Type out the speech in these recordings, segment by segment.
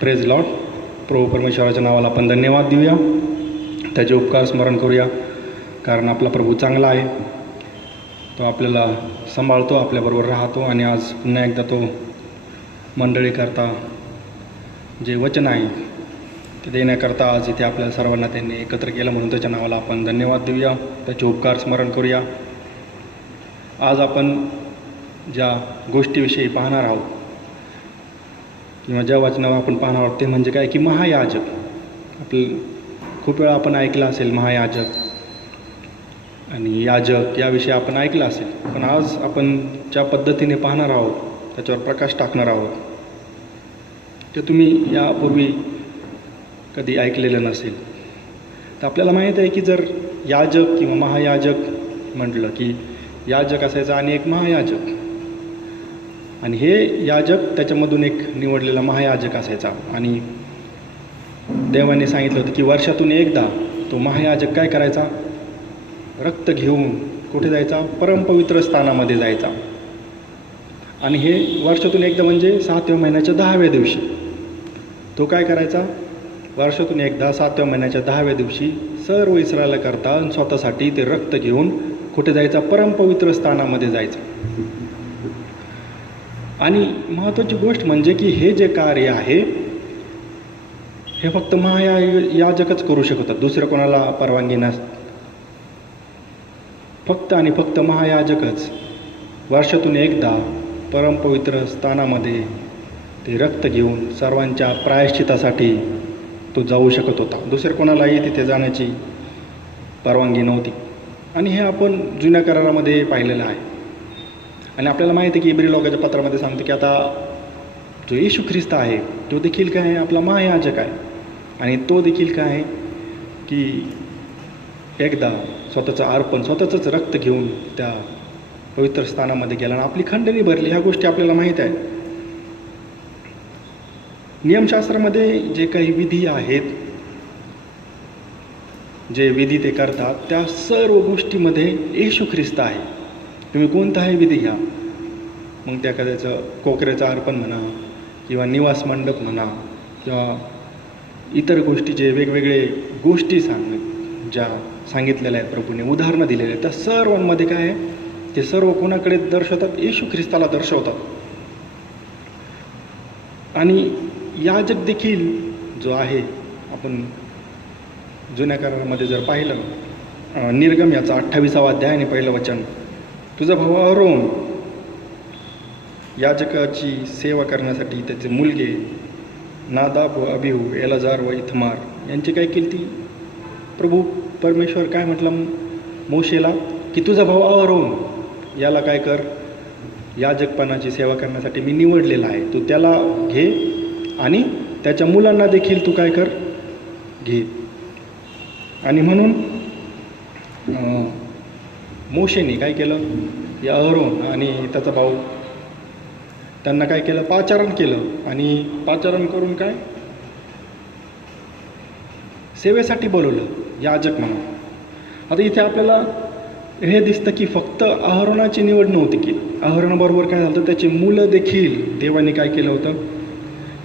Praise Lord. प्रभू परमेश्वराच्या नावाला आपण धन्यवाद देऊया, त्याचे उपकार स्मरण करूया. कारण आपला प्रभू चांगला आहे, तो आपल्याला सांभाळतो, आपल्याबरोबर राहतो. आणि आज पुन्हा एकदा तो मंडळीकरता जे वचन आहे ते देण्याकरता आज इथे आपल्या सर्वांना त्यांनी एकत्र केलं, म्हणून त्याच्या नावाला आपण धन्यवाद देऊया, त्याचे उपकार स्मरण करूया. आज आपण ज्या गोष्टीविषयी पाहणार आहोत किंवा ज्या वचनावर आपण पाहणार आहोत ते म्हणजे काय की महायाजक. खूप वेळा आपण ऐकलं असेल महायाजक आणि याजक याविषयी आपण ऐकलं असेल, पण आज आपण ज्या पद्धतीने पाहणार आहोत त्याच्यावर प्रकाश टाकणार आहोत ते तुम्ही यापूर्वी कधी ऐकलेलं नसेल. तर आपल्याला माहीत आहे की जर याजक किंवा महायाजक म्हटलं की याजक असायचा आणि एक महायाजक, आणि हे याजक त्याच्यामधून एक निवडलेला महायाजक असायचा. आणि देवाने सांगितलं होतं की वर्षातून एकदा तो महायाजक काय करायचा, रक्त घेऊन कुठे जायचा, परमपवित्र स्थानामध्ये जायचा. आणि हे वर्षातून एकदा म्हणजे 7व्या महिन्याच्या 10व्या दिवशी तो काय करायचा, वर्षातून एकदा 7व्या महिन्याच्या 10व्या दिवशी सर्व इस्रायला करता आणि स्वतःसाठी ते रक्त घेऊन कुठे जायचा, परमपवित्र स्थानामध्ये जायचं. आणि महत्त्वाची गोष्ट म्हणजे की हे जे कार्य आहे हे फक्त महायाजकच करू शकतात, दुसरं कोणाला परवानगी नसते. फक्त आणि फक्त महायाजकच वर्षातून एकदा परमपवित्र स्थानामध्ये ते रक्त घेऊन सर्वांच्या प्रायश्चितासाठी तो जाऊ शकत होता. दुसऱ्या कोणालाही तिथे जाण्याची परवानगी नव्हती. आणि हे आपण जुन्या करारामध्ये पाहिलेलं आहे. आणि आपल्याला माहिती आहे की इब्री लोकांच्या पत्रामध्ये सांगते की आता जो येशू ख्रिस्त आहे तो देखील काय आहे, आपला महायाजक आहे. आणि तो देखील काय आहे की एकदा स्वतःचं अर्पण, स्वतःचंच रक्त घेऊन त्या पवित्र स्थानामध्ये गेला आणि आपली खंडणी भरली. ह्या गोष्टी आपल्याला माहीत आहे. नियमशास्त्रामध्ये जे काही विधी आहेत, जे विधी ते करतात, त्या सर्व गोष्टीमध्ये येशू ख्रिस्त आहे. तुम्ही कोणताही विधी घ्या, मग त्या एखाद्याचं कोकऱ्याचं अर्पण म्हणा किंवा निवास मंडप म्हणा किंवा इतर गोष्टी, जे वेगवेगळे गोष्टी ज्या सांगितलेल्या आहेत, प्रभूने उदाहरणं दिलेली आहेत, त्या सर्वांमध्ये काय आहे, ते सर्व कोणाकडे दर्शवतात, येशू ख्रिस्ताला दर्शवतात. आणि याजक देखील जो आहे, आपण जुन्या करारामध्ये जर पाहिलं, निर्गम याचा 28वा अध्याय आणि पहिलं वचन, तुझा भाऊ अहरोन याजकाची सेवा करण्यासाठी त्याचे मुलगे नादाब व अबिहू, एलाजार व इथमार यांची काय केली ती, प्रभू परमेश्वर काय म्हटलं मोशेला की तुझा भाऊ अहरोन याला काय कर, याजकपणाची सेवा करण्यासाठी मी निवडलेला आहे, तू त्याला घे आणि त्याच्या मुलांना देखील तू काय कर, घे. आणि म्हणून मोशेने काय केलं, या अहरोन आणि त्याचा भाऊ त्यांना काय केलं, पाचारण केलं. आणि पाचारण करून काय सेवेसाठी बोलवलं याजक म्हणून. आता इथे आपल्याला हे दिसतं की फक्त अहरोनाची निवड नव्हती की अहरोनाबरोबर काय झालं, त्याची मुलं देखील देवाने काय केलं होतं,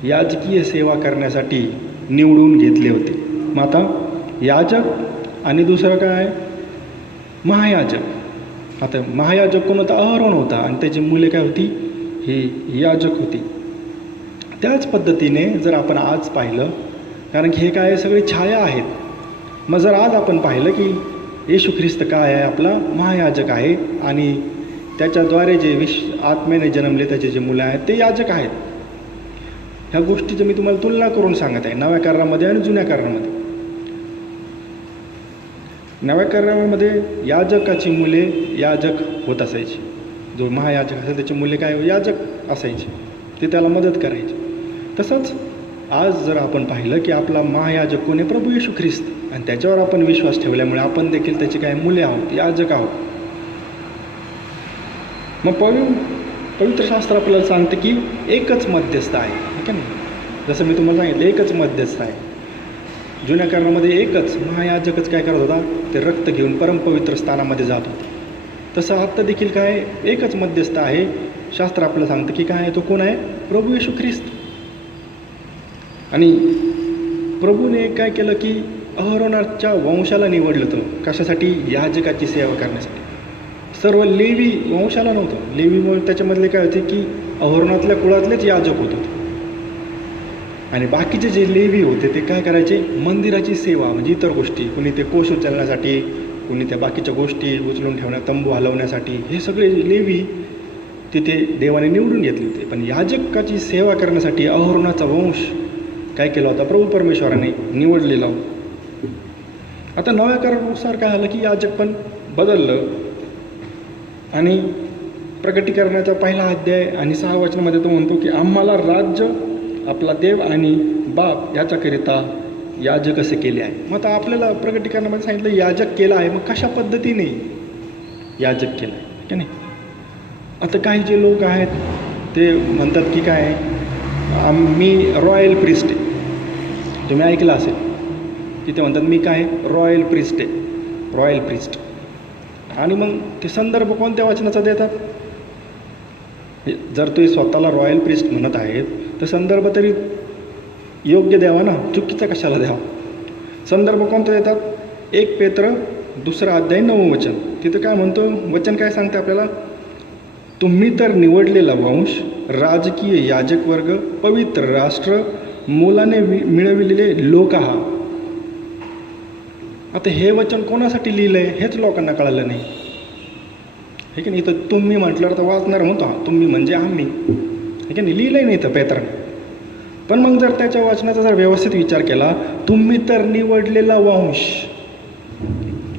याजकीय सेवा करण्यासाठी निवडून घेतले होते. मग आता याजक आणि दुसरं काय, महायाजक. आता महायाजक कोण होता, अहरोन होता, आणि त्याची मुले काय होती, ही याजक होती. त्याच पद्धतीने जर आपण आज पाहिलं, कारण की हे काय सगळे छाया आहेत, मग जर आज आपण पाहिलं की येशू ख्रिस्त काय आहे, आपला महायाजक आहे, आणि त्याच्याद्वारे जे आत्म्याने जन्मले त्याचे जे मुलं आहेत ते याजक आहेत. ह्या गोष्टीचं मी तुम्हाला तुलना करून सांगत आहे, नव्या करारामध्ये आणि जुन्या करारामध्ये. नव्या करारामध्ये याजकाची मुले याजक होत असायची, जो महायाजक असेल त्याची मुले काय याजक असायचे, ते त्याला मदत करायचे. तसंच आज जर आपण पाहिलं की आपला महायाजक कोण आहे, प्रभू येशू ख्रिस्त, आणि त्याच्यावर आपण विश्वास ठेवल्यामुळे आपण देखील त्याची काय मुले आहोत, याजक आहोत. मग पवित्र शास्त्र आपल्याला सांगते की एकच मध्यस्थ आहे, ठीक आहे ना. जसं मी तुम्हाला सांगितलं एकच मध्यस्थ आहे. जुन्या करारामध्ये एकच महायाजकच काय करत होता, ते रक्त घेऊन परमपवित्र स्थानामध्ये जात होते. तसं आत्ता देखील काय एकच मध्यस्थ आहे. शास्त्र आपल्याला सांगतं की काय आहे, तो कोण आहे, प्रभू येशू ख्रिस्त. आणि प्रभूने काय केलं की अहरोनाच्या वंशाला निवडलं होतं. कशासाठी? याजकाची सेवा करण्यासाठी. सर्व लेवी वंशाला नव्हतं. लेवी त्याच्यामधले काय होते की अहरोनातल्या कुळातलेच याजक होते आणि बाकीचे जे लेवी होते ते काय करायचे? मंदिराची सेवा म्हणजे इतर गोष्टी, कुणी ते कोश उचलण्यासाठी, कुणी त्या बाकीच्या गोष्टी उचलून ठेवण्या, तंबू हलवण्यासाठी, हे सगळे लेवी तिथे देवाने निवडून घेतले होते. पण याजकाची सेवा करण्यासाठी अहरोनाचा वंश काय केला होता? प्रभू परमेश्वराने निवडलेला होता. आता नव्या करारानुसार काय झालं की याजक पण बदललं आणि प्रकटीकरणाचा पहिला अध्याय आणि 6 वचनामध्ये तो म्हणतो की आम्हाला राज्य आपला देव आणि बाप याच्याकरिता याजक असे केले आहे. मग आता आपल्याला प्रकटीकरणामध्ये सांगितलं याजक केला आहे, मग कशा पद्धतीने याजक केला आहे की नाही? आता काही जे लोक आहेत ते म्हणतात की काय मी रॉयल प्रिस्ट आहे. तुम्ही ऐकलं असेल की ते म्हणतात मी काय रॉयल प्रिस्ट आहे, रॉयल प्रिस्ट. आणि मग ते संदर्भ कोणत्या वचनाचा देतात? जर तो स्वतःला रॉयल प्रिस्ट म्हणत आहेत तर संदर्भ तरी योग्य द्यावा ना, चुकीचा कशाला द्यावा? संदर्भ कोणता देतात? 1 पेत्र 2 अध्याय 9 वचन. तिथं काय म्हणतो? वचन काय सांगते आपल्याला? तुम्ही तर निवडलेला वंश, राजकीय याजक वर्ग, पवित्र राष्ट्र, मुलाने मिळविलेले लोक आहात. आता हे वचन कोणासाठी लिहिलं आहे हेच लोकांना कळालं नाही, हे की नाही? तर तुम्ही म्हटल्यावर तर वाचणार म्हणतो, तुम्ही म्हणजे आम्ही, हे की नाही? लिहिलंही नाही तर पेत्राने. पण मग जर त्याच्या वाचनाचा जर व्यवस्थित विचार केला, तुम्ही तर निवडलेला वंश,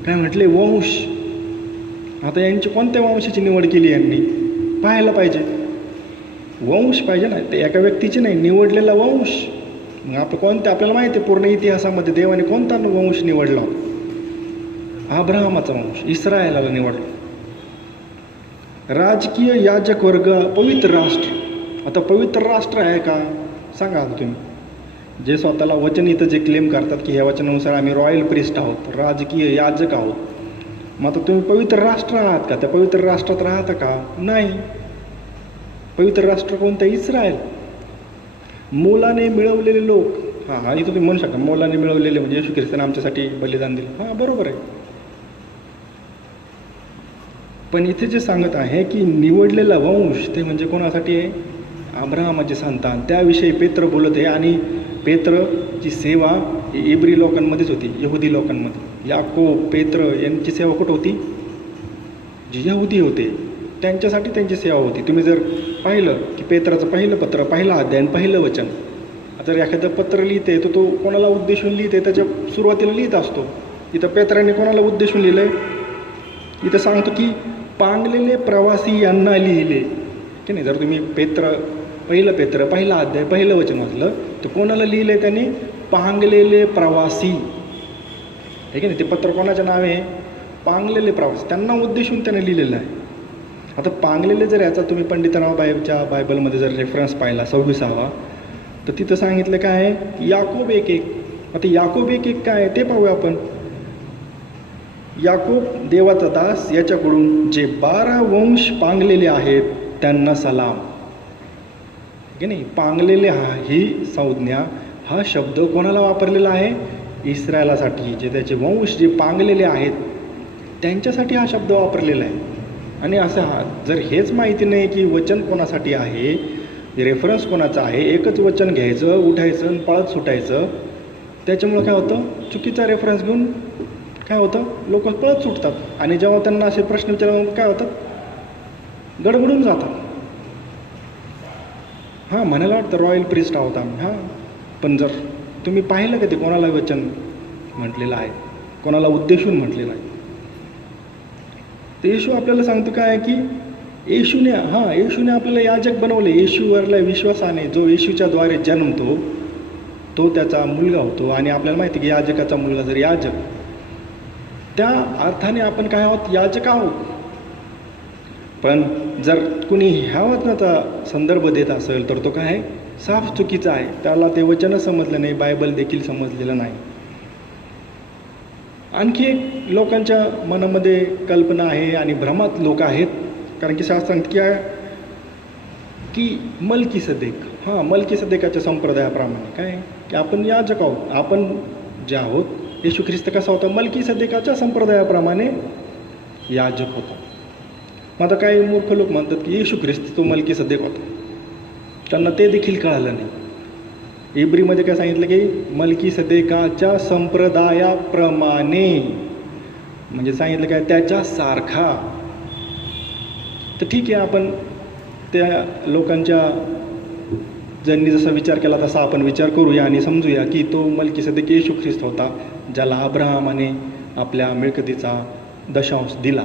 काय म्हटले? वंश. आता यांची कोणत्या वंशाची निवड केली यांनी? पाहायला पाहिजे. वंश पाहिजे ना, ते एका व्यक्तीची नाही, निवडलेला वंश. मग आपल्याला माहिती आहे पूर्ण इतिहासामध्ये देवाने कोणता वंश निवडला? अब्राहमाचा वंश, इस्रायलाला निवडला. राजकीय याजक वर्ग, पवित्र राष्ट्र. आता पवित्र राष्ट्र आहे का? सांगा आता तुम्ही. जे स्वतःला वचन इथं जे क्लेम करतात की ह्या वचनानुसार आम्ही रॉयल प्रिस्ट आहोत, राजकीय याजक आहोत, मग आता तुम्ही पवित्र राष्ट्र आहात का? त्या पवित्र राष्ट्रात राहता का? नाही. पवित्र राष्ट्र कोणतं? इस्रायल. मुलाने मिळवलेले लोक. हां, इथं तुम्ही म्हणू शकता मुलाने मिळवलेले म्हणजे येशू ख्रिस्ताने आमच्यासाठी बलिदान दिलं. हां, बरोबर आहे. पण इथे जे सांगत आहे की निवडलेला वंश, ते म्हणजे कोणासाठी आहे? अब्राहमाचे संतान. त्याविषयी पेत्र बोलत आहे. आणि पेत्रची सेवा इब्री लोकांमध्येच होती, यहुदी लोकांमध्ये. याकोब, पेत्र यांची सेवा कुठं होती? जे यहुदी होते त्यांच्यासाठी त्यांची सेवा होती. तुम्ही जर पाहिलं की पेत्राचं पहिलं पत्र, पहिला अध्याय आणि पहिलं वचन, जर एखादं पत्र लिहिते तर तो कोणाला उद्देशून लिहिते? त्याच्या सुरुवातीला लिहित असतो. इथं पेत्राने कोणाला उद्देशून लिहिलं आहे? इथं सांगतो की पांगलेले प्रवासी यांना लिहिले, की नाही? जर तुम्ही पहिलं पेत्र पहिला अध्याय पहिलं वचन वाचलं तर कोणाला लिहिलं आहे त्याने? पांगलेले प्रवासी, हे की नाही? ते पत्र कोणाच्या नावे आहे? पांगलेले प्रवासी, त्यांना उद्देशून त्याने लिहिलेलं आहे. आता पांगलेले जर याचा तुम्ही पंडितराव बायबलमध्ये जर रेफरन्स पाहिला 26वा, तर तिथं सांगितलं काय आहे? याकोब 1:1. आता याकोब 1:1 काय आहे ते पाहूया आपण. याकोब देवाचा दास याच्याकडून जे 12 वंश पांगलेले आहेत त्यांना सलाम, की नाही? पांगलेले ही संज्ञा, हा शब्द कोणाला वापरलेला आहे? इस्रायलासाठी. जे त्याचे वंश जे पांगलेले आहेत त्यांच्यासाठी हा शब्द वापरलेला आहे. आणि असं जर हेच माहिती नाही की वचन कोणासाठी आहे, रेफरन्स कोणाचा आहे, एकच वचन घ्यायचं, उठायचं आणि पळत सुटायचं, त्याच्यामुळं काय होतं? चुकीचा रेफरन्स घेऊन काय होतं? लोक पळत सुटतात. आणि जेव्हा त्यांना असे प्रश्न विचारले काय होतात? गडबडून जातात. हां, म्हणायला वाटतं रॉयल प्रिस्ट आहोत आम्ही. हां, पण जर तुम्ही पाहिलं का ते कोणाला वचन म्हटलेलं आहे, कोणाला उद्देशून म्हटलेलं आहे? तर येशू आपल्याला सांगतो काय की येशूने आपल्याला याजक बनवले. येशूवरल्या विश्वासाने जो येशूच्या द्वारे जन्मतो तो त्याचा मुलगा होतो. आणि आपल्याला माहिती की याजकाचा मुलगा जर याजक, त्या अर्थाने आपण काय आहोत? याजक आहोत. पण जर कुणी ह्या वचनाचा संदर्भ देत असेल तर तो काय आहे? साफ चुकीचा आहे. त्याला ते वचन समजलं नाही, बायबल देखील समजलेलं नाही. आणखी एक लोकांच्या मनामध्ये कल्पना आहे आणि भ्रमात लोक आहेत. कारण की शास्त्रात की मलकीसदेक, मल्कीसदेकाच्या संप्रदायाप्रमाणे काय की आपण याजक आहोत. आपण जे आहोत येशू ख्रिस्त कसा होता, मल्कीसदेकाच्या संप्रदायाप्रमाणे याजक होता. मग आता काही मूर्ख लोक म्हणतात की येशू ख्रिस्त तो मल्कीसदेक होता. त्यांना ते देखील कळालं नाही. इब्रीमध्ये काय सांगितलं की मल्कीसदेकाच्या संप्रदायाप्रमाणे, म्हणजे सांगितलं काय, त्याच्यासारखा. तर ठीक आहे, आपण त्या लोकांच्या ज्यांनी जसा विचार केला तसा आपण विचार करूया आणि समजूया की तो मल्कीसदेक येशू ख्रिस्त होता, ज्याला अब्राहमाने आपल्या मिळकतीचा दशांश दिला.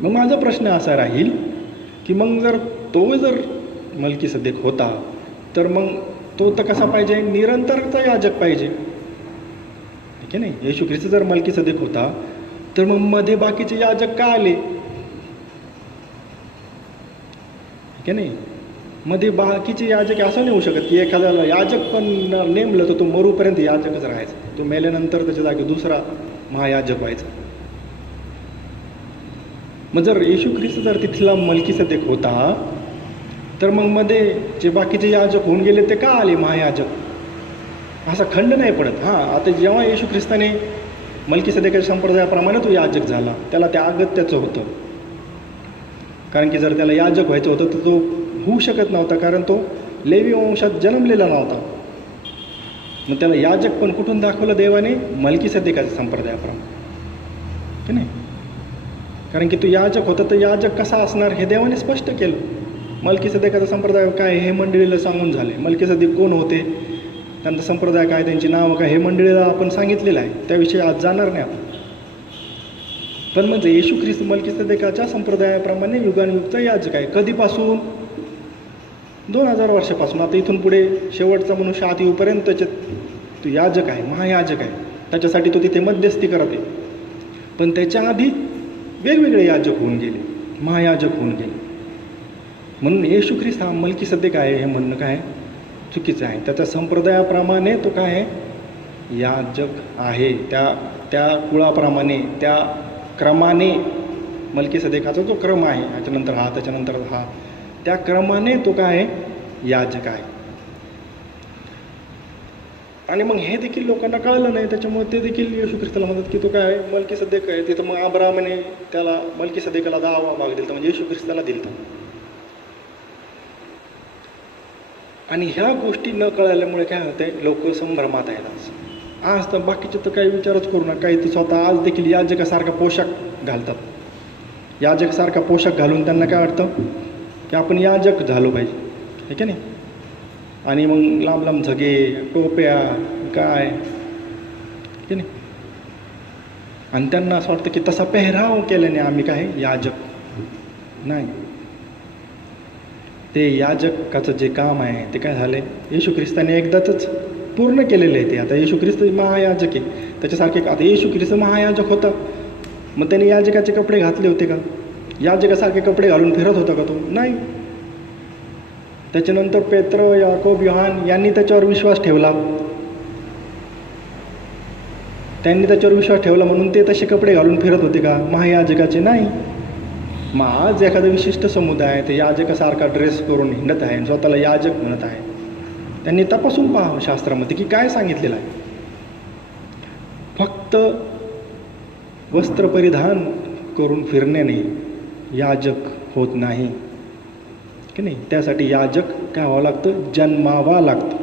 मग माझा प्रश्न असा राहील की मग जर मल्कीसदेक होता तर मग तो तर कसा पाहिजे, निरंतरचा याजक पाहिजे, ठीक आहे नाही. येशू ख्रिस्त जर मल्कीसदेक होता तर मग मध्ये बाकीचे याजक का आले, ठीक आहे नाही. मध्ये बाकीचे याजक असं नाही होऊ शकत की एखाद्याला याजक पण नेमलं तर तो मरूपर्यंत याजकच राहायचा, तो मेल्यानंतर त्याच्या जागी दुसरा महायाजक व्हायचा. मग जर येशू ख्रिस्त जर तिथला मल्कीसदेक होता तर मग मध्ये जे बाकीचे याजक होऊन गेले ते का आले महायाजक, असा खंड नाही पडत. आता जेव्हा येशू ख्रिस्ताने मल्कीसदेकाच्या संप्रदायाप्रमाणे तो याजक झाला, त्याला त्या अगत्याचं होतं. कारण की जर त्याला याजक व्हायचं होतं तर तो होऊ शकत नव्हता, कारण तो लेवी वंशात जन्मलेला नव्हता. मग त्याला याजक पण कुठून दाखवलं देवाने, मल्कीसदेकाच्या संप्रदायाप्रमाणे, की नाही. कारण की तो याजक होता तर याजक कसा असणार हे देवाने स्पष्ट केलं. मल्कीसदेकाचा संप्रदाय काय हे मंडळीला सांगून झाले. मल्कीसदेक कोण होते, त्यांचा संप्रदाय काय, त्यांची नावं काय, हे मंडळीला आपण सांगितलेलं आहे, त्याविषयी आज जाणार नाही आपण. पण म्हणजे येशू ख्रिस्त मल्कीसदेकाच्या संप्रदायाप्रमाणे युगानुयुक्त याजक आहे. कधीपासून, 2000 वर्षापासून. आता इथून पुढे शेवटचा मनुष्य आत येऊपर्यंत तो याजक आहे, महायाजक आहे. त्याच्यासाठी तो तिथे मध्यस्थी करत आहे. पण त्याच्या आधी वेगवेगळे याजक होऊन गेले, महायाजक होऊन गेले. म्हणून येशू ख्रिस्त हा मल्कीसदेक आहे हे म्हणणं काय चुकीचं आहे. त्याच्या संप्रदायाप्रमाणे तो काय आहे, याजक आहे. त्या कुळाप्रमाणे, त्या क्रमाने, मल्कीसदेकाचा जो क्रम आहे, त्याच्यानंतर हा, त्याच्यानंतर हा, त्या क्रमाने तो काय आहे, याजक आहे. आणि मग हे देखील लोकांना कळलं नाही, त्याच्यामुळे ते देखील येशू ख्रिस्ताला म्हणतात की तो काय आहे, मल्कीसदेक आहे. तिथं मग अब्राहमाने त्याला मल्कीसदेकाला 10वा भाग दिला, म्हणजे येशू ख्रिस्ताला दिलता. आणि ह्या गोष्टी न कळल्यामुळे काय होतंय, लोक संभ्रमात आहेत आज तर बाकीचे तर काही विचारच करू नका. काही तर स्वतः आज देखील याजकासारखा पोशाख घालतात. याजकासारखा पोशाख घालून त्यांना काय वाटतं की आपण याजक झालो पाहिजे, ठीक आहे नाही. आणि मग लांब लांब झगे, टोप्या, काय, ठीक आहे नाही. आणि त्यांना असं वाटतं की तसा पेहराव केल्याने आम्ही काय याजक नाही. ते याजकाचं जे काम आहे ते काय झालं आहे, येशू ख्रिस्ताने एकदाच पूर्ण केलेलं आहे. ते आता येशू ख्रिस्त महायाजक आहे, त्याच्यासारखे. आता येशू ख्रिस्त महायाजक होता, मग त्याने याजकाचे कपडे घातले होते का, याजकासारखे कपडे घालून फिरत होता का तो, नाही. त्याच्यानंतर पेत्र, याकोब, योहान यांनी त्याच्यावर विश्वास ठेवला, त्यांनी त्याच्यावर विश्वास ठेवला म्हणून ते तसे कपडे घालून फिरत होते का महायाजकाचे, नाही. मग आज एखादा विशिष्ट समुदाय ते याजकासारखा ड्रेस करून हिंडत आहे, स्वतःला याजक म्हणत आहे. त्यांनी तपासून पाहावं शास्त्रामध्ये की काय सांगितलेलं आहे. फक्त वस्त्र परिधान करून फिरण्याने याजक होत नाही, की नाही. त्यासाठी याजक काय व्हावं लागतं, जन्मावा लागतं.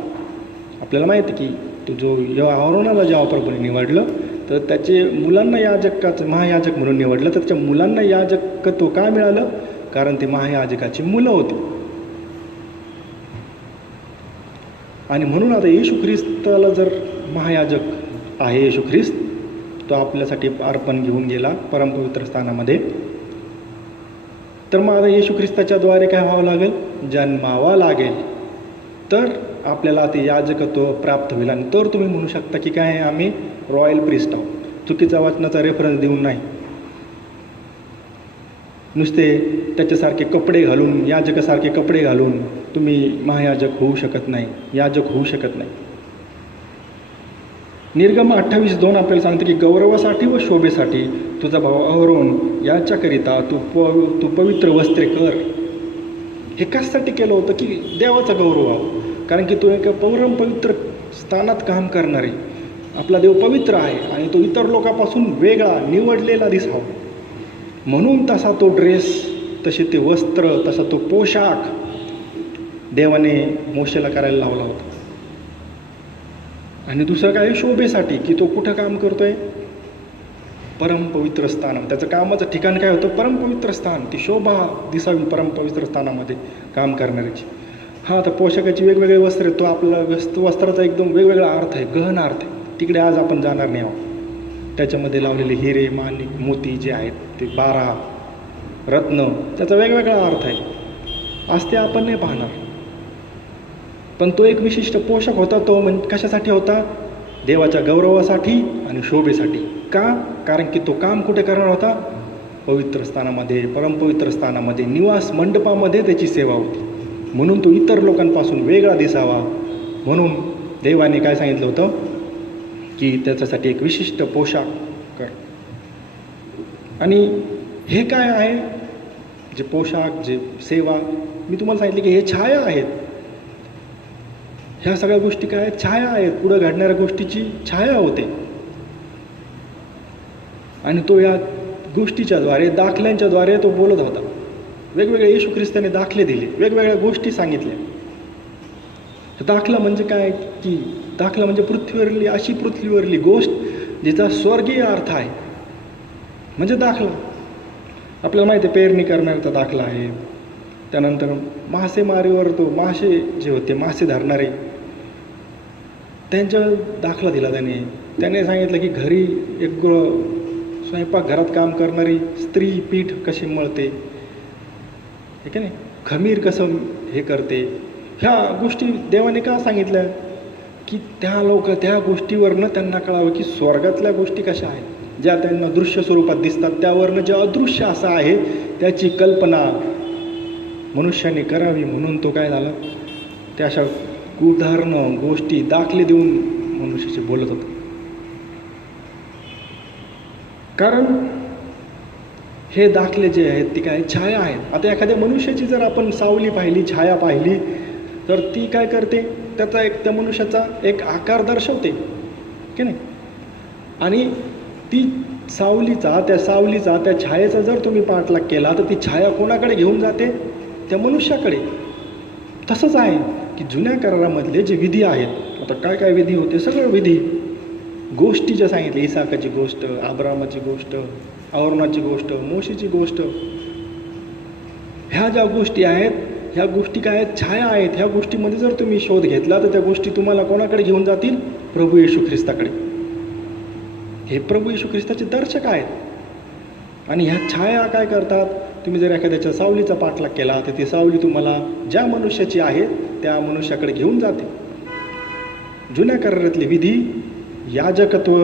आपल्याला माहिती आहे की तो जो अहरोनाला जेव्हा प्रभूने निवडलं तर त्याचे मुलांना याजकाचं महायाजक म्हणून निवडलं, तर त्याच्या मुलांना याजकत्व का मिळालं, कारण ते महायाजकाची मुलं होती. आणि म्हणून आता येशू ख्रिस्ताला जर महायाजक आहे येशू ख्रिस्त, तो आपल्यासाठी अर्पण घेऊन गेला परमपवित्र स्थानामध्ये, तर मग आता येशू ख्रिस्ताच्या द्वारे काय व्हावं लागेल, जन्मावा लागेल, तर आपल्याला ते याजकत्व प्राप्त होईल. आणि तर तुम्ही म्हणू शकता की काय आहे, आम्ही रॉयल प्रिस्ट आहोत. चुकीचा वाचनाचा रेफरन्स देऊन नाही, नुसते त्याच्यासारखे कपडे घालून, याजकासारखे कपडे घालून तुम्ही महायाजक होऊ शकत नाही, याजक होऊ शकत नाही. निर्गम 28:2 आपल्याला सांगते की गौरवासाठी व शोभेसाठी तुझा भाऊ अहरोन याच्याकरिता तू पवित्र वस्त्रे कर. हे कशासाठी केलं होतं की देवाचा गौरव व्हावा. कारण की तो एका पवित्र स्थानात काम करणारे आपला देव पवित्र आहे आणि तो इतर लोकांपासून वेगळा निवडलेला दिसावा म्हणून तसा तो ड्रेस, तसे ते वस्त्र, तसा तो पोशाख देवाने मोशेला करायला लावला होता. आणि दुसरं काय, शोभेसाठी, की तो कुठं काम करतोय, परमपवित्र स्थान. त्याचं कामाचं ठिकाण काय होतं, परमपवित्र स्थान. ती शोभा दिसावी परमपवित्र स्थानामध्ये काम करणाऱ्याची. हां, तर पोशाखाची वेगवेगळे वस्त्र आहेत, तो आपल्याला वस्त्राचा एकदम वेगवेगळा अर्थ आहे, गहन अर्थ आहे. तिकडे आज आपण जाणार नाही आहोत. त्याच्यामध्ये लावलेले हिरे, माणिक, मोती जे आहेत ते 12 रत्न, त्याचा वेगवेगळा अर्थ आहे. आज ते आपण नाही पाहणार. पण तो एक विशिष्ट पोशाख होता. तो कशासाठी होता, देवाच्या गौरवासाठी आणि शोभेसाठी. का, कारण की तो काम कुठे करणार होता, पवित्र स्थानामध्ये, परमपवित्र स्थानामध्ये, निवास मंडपामध्ये त्याची सेवा होती. म्हणून तो इतर लोकांपासून वेगळा दिसावा म्हणून देवाने काय सांगितलं होतं, की त्याच्यासाठी एक विशिष्ट पोशाख कर. आणि हे काय आहे, जे पोशाख, जे सेवा, मी तुम्हाला सांगितले की हे छाया आहेत. ह्या सगळ्या गोष्टी काय आहेत, छाया आहेत. पुढं घडणाऱ्या गोष्टीची छाया होते. आणि तो या गोष्टीच्या द्वारे, दाखल्यांच्या द्वारे तो बोलत होता. वेगवेगळे येशू ख्रिस्ताने दाखले दिले, वेगवेगळ्या गोष्टी सांगितल्या. दाखला म्हणजे काय, की दाखला म्हणजे पृथ्वीवरली गोष्ट जिचा स्वर्गीय अर्थ आहे, म्हणजे दाखला. आपल्याला माहिती आहे, पेरणी करणाऱ्याचा दाखला आहे. त्यानंतर मासेमारीवर तो मासे जे होते, मासे धरणारे, त्यांच्या दाखला दिला त्याने सांगितलं की घरी एक स्वयंपाकघरात काम करणारी स्त्री पीठ कशी मळते, ठीक आहे नाही, खमीर कसं हे करते. ह्या गोष्टी देवाने का सांगितल्या, की त्या गोष्टीवरनं त्यांना कळावं की स्वर्गातल्या गोष्टी कशा आहेत, ज्या त्यांना दृश्य स्वरूपात दिसतात, त्यावरनं जे अदृश्य असं आहे त्याची कल्पना मनुष्याने करावी. म्हणून तो काय झाला, त्या अशा उदाहरणं, गोष्टी, दाखले देऊन मनुष्याशी बोलत होता. कारण हे दाखले जे आहेत ती काय, छाया आहेत. आता एखाद्या मनुष्याची जर आपण सावली पाहिली, छाया पाहिली, तर ती काय करते, त्याचा त्या मनुष्याचा एक आकार दर्शवते, की नाही. आणि ती सावलीचा, त्या छायेचा जर तुम्ही पाठलाग केला तर ती छाया कोणाकडे घेऊन जाते, त्या मनुष्याकडे. तसंच आहे की जुन्या करारामधले जे विधी आहेत, आता काय काय विधी होते, सगळं विधी, गोष्टी ज्या सांगितल्या, इसाकाची गोष्ट, अब्रामाची गोष्ट, अहरोनाची गोष्ट, मोशेची गोष्ट, ह्या ज्या गोष्टी आहेत, ह्या गोष्टी काय आहेत, छाया आहेत. ह्या गोष्टीमध्ये जर तुम्ही शोध घेतला तर त्या गोष्टी तुम्हाला कोणाकडे घेऊन जातील, प्रभू येशू ख्रिस्ताकडे. हे प्रभू येशू ख्रिस्ताचे दर्शक आहेत. आणि ह्या छाया काय करतात, तुम्ही जर एखाद्याच्या सावलीचा पाठलाग केला तर ती सावली तुम्हाला ज्या मनुष्याची आहे त्या मनुष्याकडे घेऊन जाते. जुन्या करारातले विधी, याजकत्व,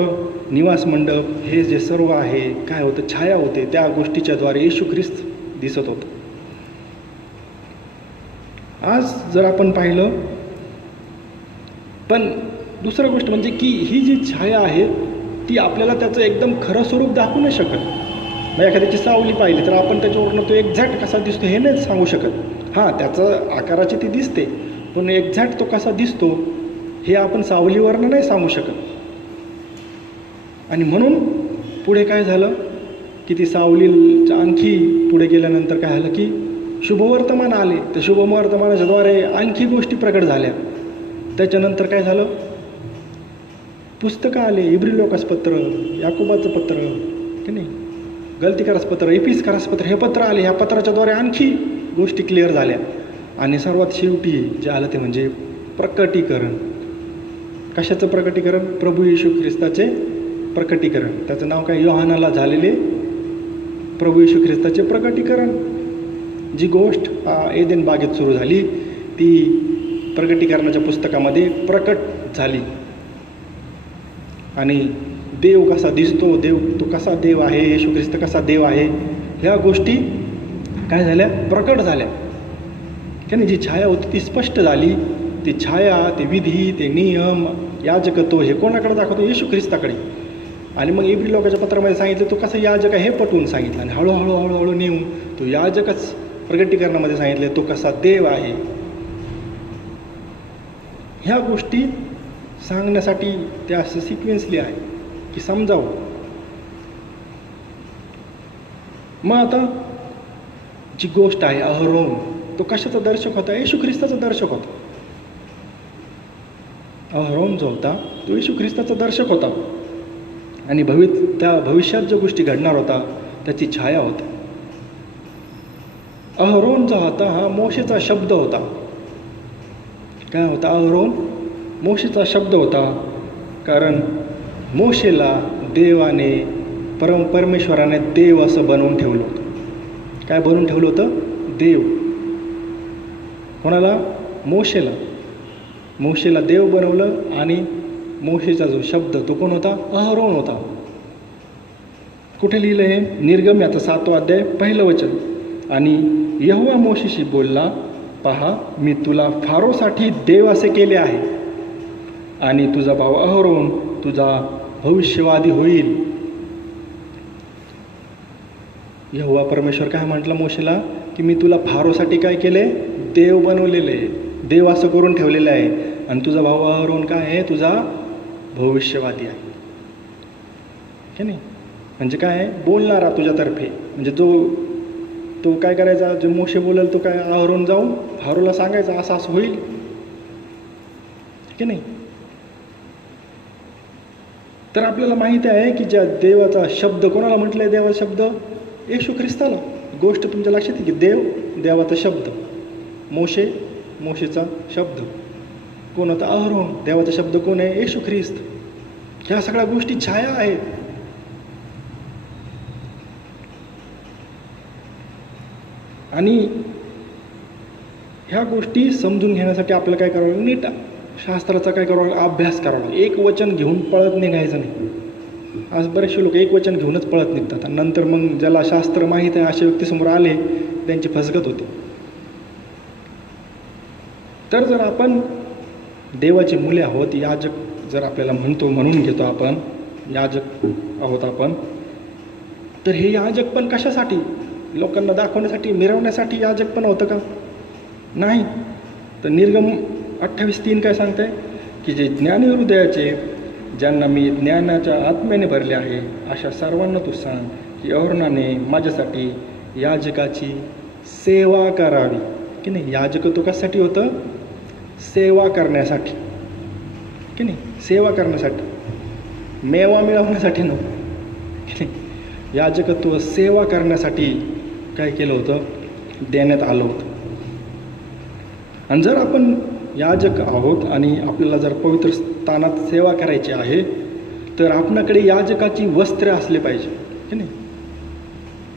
निवास मंडप, हे जे सर्व आहे काय होतं, छाया होते. त्या गोष्टीच्या द्वारे येशू ख्रिस्त दिसत होतं. आज जर आपण पाहिलं, पण दुसरं गोष्ट म्हणजे की ही जी छाया आहे ती आपल्याला त्याचं एकदम खरं स्वरूप दाखवू नाही शकत. मग एखाद्याची सावली पाहिली तर आपण त्याच्यावरनं तो एक्झॅक्ट कसा दिसतो हे नाही सांगू शकत. हां, त्याचं आकाराची ती दिसते, पण एक्झॅक्ट तो कसा दिसतो हे आपण सावलीवरनं नाही सांगू शकत. आणि म्हणून पुढे काय झालं, की ती सावलीच्या आणखी पुढे गेल्यानंतर काय झालं, की शुभवर्तमान आले. त्या शुभवर्तमानाच्याद्वारे आणखी गोष्टी प्रकट झाल्या. त्याच्यानंतर काय झालं, पुस्तकं आले, इब्री लोकास पत्र, याकोबाचं पत्र, की नाही, गलतीकारास पत्र, एपिसकारास पत्र, हे पत्र आले. ह्या पत्राच्याद्वारे आणखी गोष्टी क्लिअर झाल्या. आणि सर्वात शेवटी जे आलं ते म्हणजे प्रकटीकरण. कशाचं प्रकटीकरण, प्रभू येशू ख्रिस्ताचे प्रकटीकरण. त्याचं नाव काय, योहानाला झालेले प्रभू येशू ख्रिस्ताचे प्रकटीकरण. जी गोष्ट एदेन बागेत सुरू झाली ती प्रकटीकरणाच्या पुस्तकामध्ये प्रकट झाली. आणि देव कसा दिसतो, तो कसा देव आहे, येशू ख्रिस्त कसा देव आहे, ह्या गोष्टी काय झाल्या, प्रकट झाल्या. त्याने जी छाया होती ती स्पष्ट झाली. ती छाया, ते विधी, ते नियम, याजकत्व हे कोणाकडे दाखवतो, येशू ख्रिस्ताकडे. आणि मग इब्री लोकांच्या पत्रामध्ये सांगितलं तो कसा याजक आहे हे पटवून सांगितलं. आणि हळूहळू नेऊन तो याजकच प्रकटीकरणामध्ये सांगितले तो कसा देव आहे. ह्या गोष्टी सांगण्यासाठी ते असं सिक्वेन्सली आहे की समजावं. मग आता जी गोष्ट आहे अहरोन, तो कशाचा दर्शक होता? येशू ख्रिस्ताचा दर्शक होता. अहरोन जो होता तो येशू ख्रिस्ताचा दर्शक होता आणि त्या भविष्यात ज्या गोष्टी घडणार होता त्याची छाया होती. अहरोन जो होता हा मोशेचा शब्द होता. काय होता अहरोन? मोशेचा शब्द होता. कारण मोशेला देवाने परमेश्वराने देव असं बनवून ठेवलं होतं. काय बनवून ठेवलं होतं? देव. कोणाला? मोशेला. मोशेला देव बनवलं आणि मोशेचा जो शब्द तो कोण होता? अहरोन होता. कुठे लिहिलं हे? निर्गमनाचा 7वा अध्याय 1 वचन. आणि यहोवा मोशेशी बोलला, पहा मी तुला फारोसाठी देव असे केले आहे आणि तुझा भाऊ अहरोन तुझा भविष्यवादी होईल. यहोवा परमेश्वर काय म्हटलं मोशेला? की मी तुला फारोसाठी काय केले? देव बनवलेले, देव असं करून ठेवलेलं आहे आणि तुझा भाऊ अहरोन काय आहे? तुझा भविष्यवादी आहे. की नाही? म्हणजे काय आहे? बोलणारा तुझ्यातर्फे. म्हणजे तो काय करायचा? जो मोशे बोलेल तो काय अहरोन जाऊन फारोला सांगायचा असं असं होईल. की नाही? तर आपल्याला माहिती आहे की ज्या देवाचा शब्द कोणाला म्हटलंय? देवाचा शब्द येशू ख्रिस्ताला. गोष्ट तुमच्या लक्षात आहे की देवाचा शब्द. मोशेचा शब्द कोण होता? अहरोन. देवाचा शब्द कोण आहे? येशू ख्रिस्त. ह्या सगळ्या गोष्टी छाया आहेत. आणि ह्या गोष्टी समजून घेण्यासाठी आपल्याला काय करावं लागेल? नीट शास्त्राचा काय करावं लागेल? अभ्यास करावा लागेल. एक वचन घेऊन पळत निघायचं नाही. आज बरेचसे लोक एक वचन घेऊनच पळत निघतात आणि नंतर मग ज्याला शास्त्र माहीत आहे अशा व्यक्तीसमोर आले त्यांची फसगत होते. तर जर आपण देवाची मुले आहोत, याजक जर आपल्याला म्हणून घेतो आपण, याजक आहोत आपण, तर हे याजक पण कशासाठी? लोकांना दाखवण्यासाठी, मिरवण्यासाठी याजक पण होतं का? नाही. तर निर्गम 28:3 काय सांगताय? की जे ज्ञानी हृदयाचे, ज्यांना मी ज्ञानाच्या आत्म्याने भरले आहे, अशा सर्वांना तू सांग की अहरोनाने माझ्यासाठी याजकाची सेवा करावी. की नाही? याजक तो कशासाठी होतं? सेवा करण्यासाठी. की नाही? सेवा करण्यासाठी, मेवा मिळवण्यासाठी नव्हतं. की नाही? याजकत्व सेवा करण्यासाठी काय केलं होतं? देण्यात आलं होतं. आणि जर आपण याजक आहोत आणि आपल्याला जर पवित्र स्थानात सेवा करायची आहे तर आपल्याकडे याजकाची वस्त्रे असले पाहिजे. की नाही?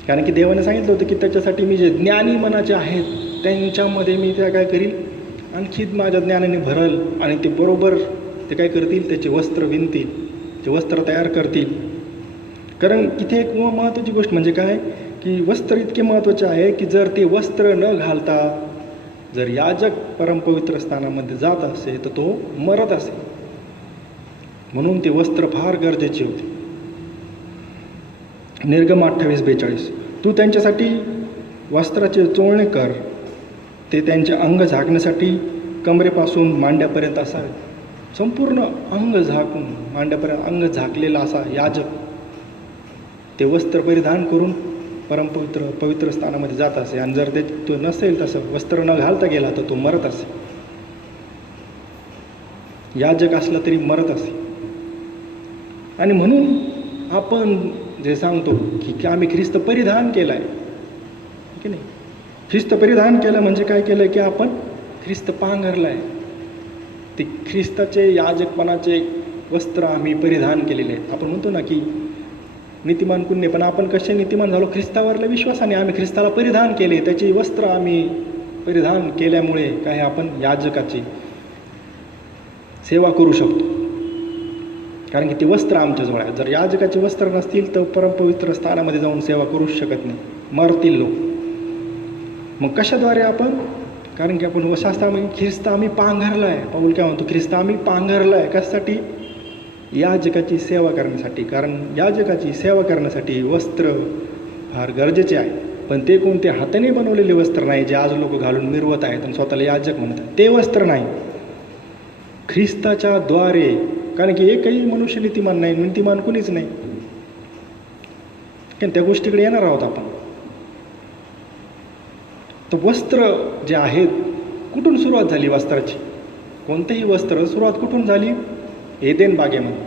कारण की देवाने सांगितलं होतं की त्याच्यासाठी मी जे ज्ञानी मनाचे आहेत त्यांच्यामध्ये मी त्या काय करील? आणखी माझ्या ज्ञानाने भरल आणि ते बरोबर ते काय करतील? त्याचे वस्त्र विणतील, ते वस्त्र तयार करतील. कारण इथे एक महत्त्वाची गोष्ट म्हणजे काय की वस्त्र इतके महत्त्वाचे आहे की जर ते वस्त्र न घालता जर याजक परमपवित्र स्थानामध्ये जात असे तर तो मरत असे. म्हणून ते वस्त्र फार गरजेचे होते. निर्गम 28:42 तू त्यांच्यासाठी वस्त्राचे चोळणे कर, ते त्यांचे अंग झाकण्यासाठी कमरेपासून मांड्यापर्यंत असावे. संपूर्ण अंग झाकून मांड्यापर्यंत अंग झाकलेला असा याजक ते वस्त्र परिधान करून पवित्र स्थानामध्ये जात असे. आणि जर ते तो नसेल, तसं वस्त्र न घालता गेला तर तो मरत असे. याजक असला तरी मरत असे. आणि म्हणून आपण जे सांगतो की आम्ही ख्रिस्त परिधान केलं आहे. की नाही? ख्रिस्त परिधान केलं म्हणजे काय केलं की आपण ख्रिस्त पांघरलं आहे. ते ख्रिस्ताचे याजकपणाचे वस्त्र आम्ही परिधान केलेले आहेत. आपण म्हणतो ना की नीतिमान पुण्य, पण आपण कसे नीतिमान झालो? ख्रिस्तावरल्या विश्वासाने आम्ही ख्रिस्ताला परिधान केले. त्याची वस्त्र आम्ही परिधान केल्यामुळे काय आपण याजकाची सेवा करू शकतो. कारण की ते वस्त्र आमच्याजवळ आहे. जर याजकाचे वस्त्र नसतील तर परमपवित्र स्थानामध्ये जाऊन सेवा करूच शकत नाही, मरतील लोक. मग कशाद्वारे आपण? कारण की आपण शास्त्रामध्ये ख्रिस्त आम्ही पांघरला आहे. पाऊल काय म्हणतो? ख्रिस्त आम्ही पांघरला आहे. कशासाठी? याजकाची सेवा करण्यासाठी. कारण याजकाची सेवा करण्यासाठी वस्त्र फार गरजेचे आहे. पण ते कोणते हाताने बनवलेले वस्त्र नाही जे आज लोक घालून मिरवत आहेत आणि स्वतःला याजक म्हणतात. ते वस्त्र नाही. ख्रिस्ताच्या द्वारे, कारण की एकही मनुष्य नीतिमान नाही, नीतिमान कुणीच नाही, कारण त्या गोष्टीकडे येणार आहोत आपण. तर वस्त्र जे आहेत, कुठून सुरुवात झाली वस्त्राची? कोणतेही वस्त्र सुरुवात कुठून झाली? एदेन बागेमध्ये.